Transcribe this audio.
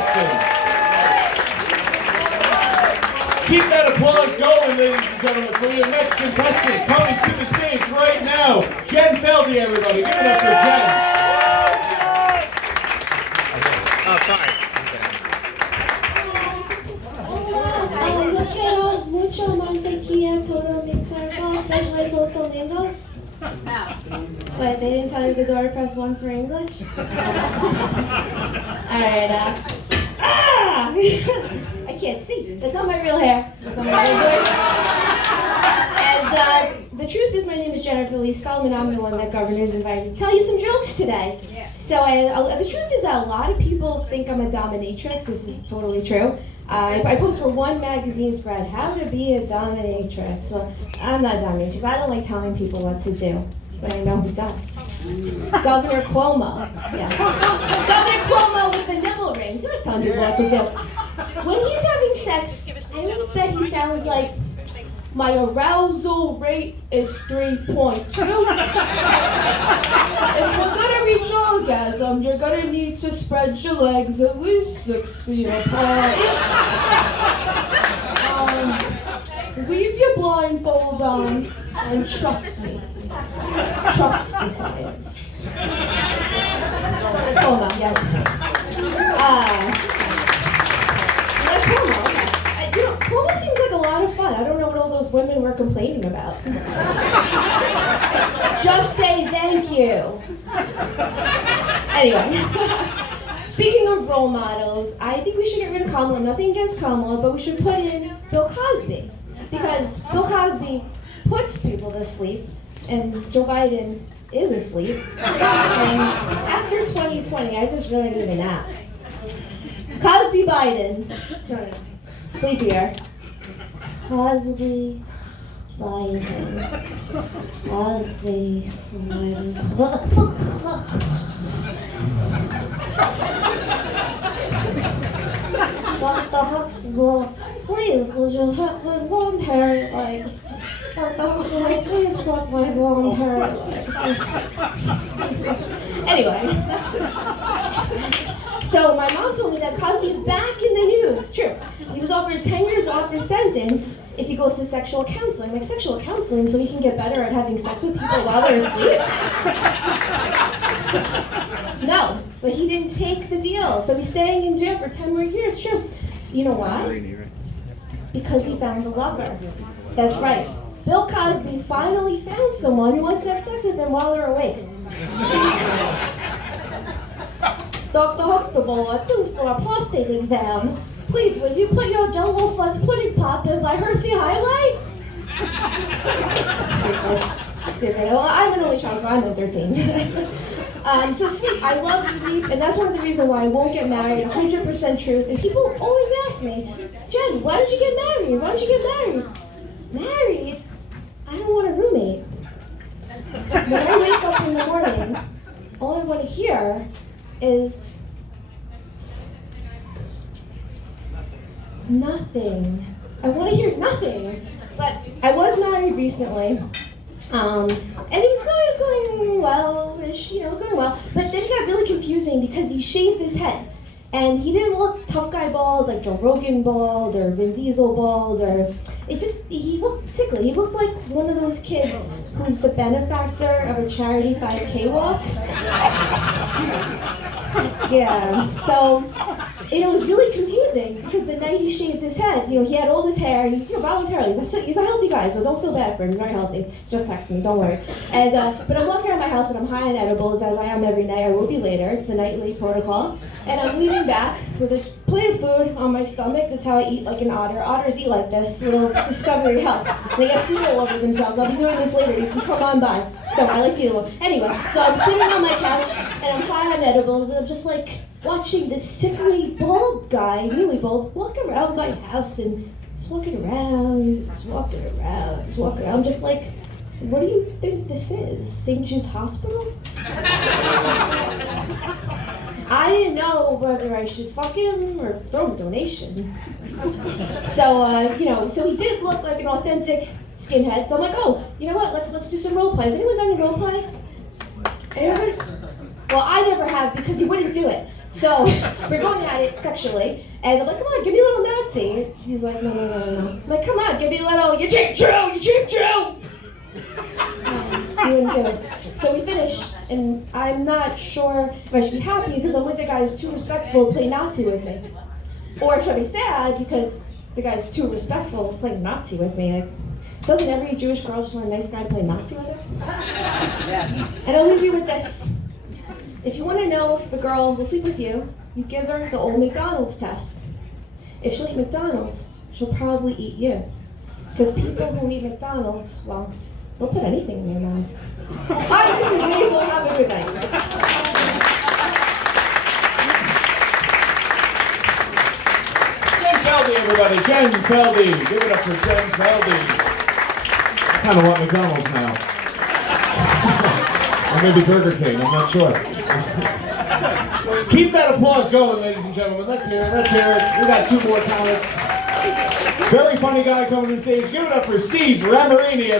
Wilson. Keep that applause going, ladies and gentlemen, for your next contestant coming to the stage right now. Jen Feldy, everybody. Give it up for Jen. Oh, sorry. Yo quiero mucho mantequilla, todo mi cuerpo, especially los domingos. But they didn't tell you the door to press 1 for English? Alright, I can't see. That's not my real hair. That's not my real voice. And the truth is, my name is Jennifer Lee Spellman. I'm the one that governor's invited to tell you some jokes today. So the truth is that a lot of people think I'm a dominatrix. This is totally true. I post for one magazine spread, how to be a dominatrix. So I'm not a dominatrix. I don't like telling people what to do, but I know who does. Governor Cuomo. Yes. Governor Cuomo with the nipple rings. He was telling people what to do. When he's having sex, I always bet he sounds like, my arousal rate is 3.2. If we're gonna reach orgasm, you're gonna need to spread your legs at least 6 feet apart. Leave your blindfold on and trust me. Trust the science. Oh no, yes. Cuomo seems like a lot of fun. I don't know what all those women were complaining about. Just say thank you. Anyway, speaking of role models, I think we should get rid of Kamala. Nothing against Kamala, but we should put in Bill Cosby. Because Bill Cosby puts people to sleep, and Joe Biden is asleep. And after 2020, I just really need a nap. Cosby Biden. Sleepier. Cosby Biden. Cosby Biden. Dr. Huxtable, please, would you put my blonde hair legs? Dr. Huxtable, please put my blonde hair legs. Anyway. So my mom told me that Cosby's back in the news. True. He was offered 10 years off his sentence if he goes to sexual counseling. Like sexual counseling so he can get better at having sex with people while they're asleep. No, but he didn't take the deal. So he's staying in jail for 10 more years. True. You know why? Because he found a lover. That's right. Bill Cosby finally found someone who wants to have sex with him while they're awake. Dr. Huxtable, I'm due for a prostate exam. Please, would you put your Jell-O fudge pudding pop in my Hershey highlight? Stupid. Well, I'm an only child, so I'm entertained. So sleep, I love sleep, and that's one of the reasons why I won't get married, 100% truth. And people always ask me, Jen, why don't you get married? Why don't you get married? Married? I don't want a roommate. When I wake up in the morning, all I want to hear is nothing. I want to hear nothing. But I was married recently, and it was going well-ish, it was going well. But then it got really confusing because he shaved his head. And he didn't look tough guy bald, like Joe Rogan bald, or Vin Diesel bald, or he looked sickly. He looked like one of those kids who's the benefactor of a charity 5K walk. Yeah, so it was really confusing because the night he shaved his head, he had all this hair, and voluntarily, he's a healthy guy, so don't feel bad for him, he's very healthy. Just text me, don't worry. And but I'm walking around my house and I'm high on edibles, as I am every night. I will be later, it's the nightly protocol. And I'm leaning back with a plate of food on my stomach. That's how I eat like an otter. Otters eat like this, little discovery health. They get food all over themselves. I'll be doing this later, you can come on by. So I like to eat a little. Anyway, so I'm sitting on my couch and I'm high on edibles and I'm just like watching this sickly bald guy, really bald, walk around my house and just walking around. I'm just like, what do you think this is? St. Jude's Hospital? I didn't know whether I should fuck him or throw a donation. So, so he didn't look like an authentic skinhead. So I'm like, oh, you know what? Let's do some role plays. Anyone done any role play? Anyone? Well, I never have because he wouldn't do it. So we're going at it sexually, and I'm like, come on, give me a little Nazi. He's like, no. I'm like, come on, give me a little, you cheap Jew. He wouldn't do it. So we finish, and I'm not sure if I should be happy because I'm with the guy who's too respectful to play Nazi with me. Or should I be sad because the guy's too respectful to play Nazi with me? Like, doesn't every Jewish girl just want a nice guy to play Nazi with her? And I'll leave you with this. If you want to know if a girl will sleep with you, you give her the old McDonald's test. If she'll eat McDonald's, she'll probably eat you. Because people who eat McDonald's, well, they'll put anything in their mouths. Hi, this is Maisel. Have a good night. Jen Feldy, everybody. Jen Feldy. Give it up for Jen Feldy. I kind of want McDonald's now. Or maybe Burger King. I'm not sure. Keep that applause going, ladies and gentlemen. Let's hear it. We got 2 more comics. Very funny guy coming to the stage. Give it up for Steve Ramarini.